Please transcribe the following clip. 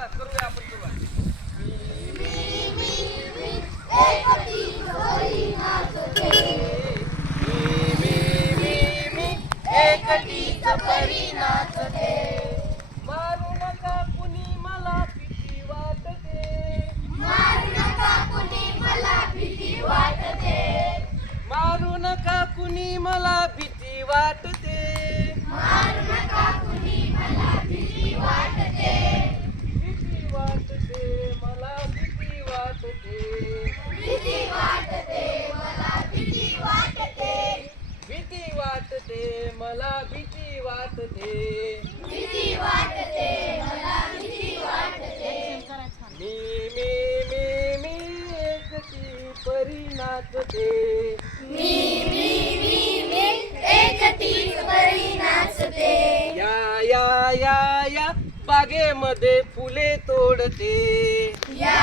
चला करूया आपण सुरुवात. एकटीच परी नाचते. मारू नका कुणी मला भीती वाटते. मारू नका कुणी मला भीती वाटते. मारू नका कुणी मला भीती वाटते. मारू नका कुणी मला भीती वाटते. भीती वाटते मला भीती वाटते. भीती वाटते मला भीती वाटते. भीती वाटते मला भीती वाटते. भीती वाटते मला भीती वाटते. मी मी मी मी एकटी परी नाचते. मी एकटीच परी नाचते. या या या या बागेमध्ये फुले तोडते. या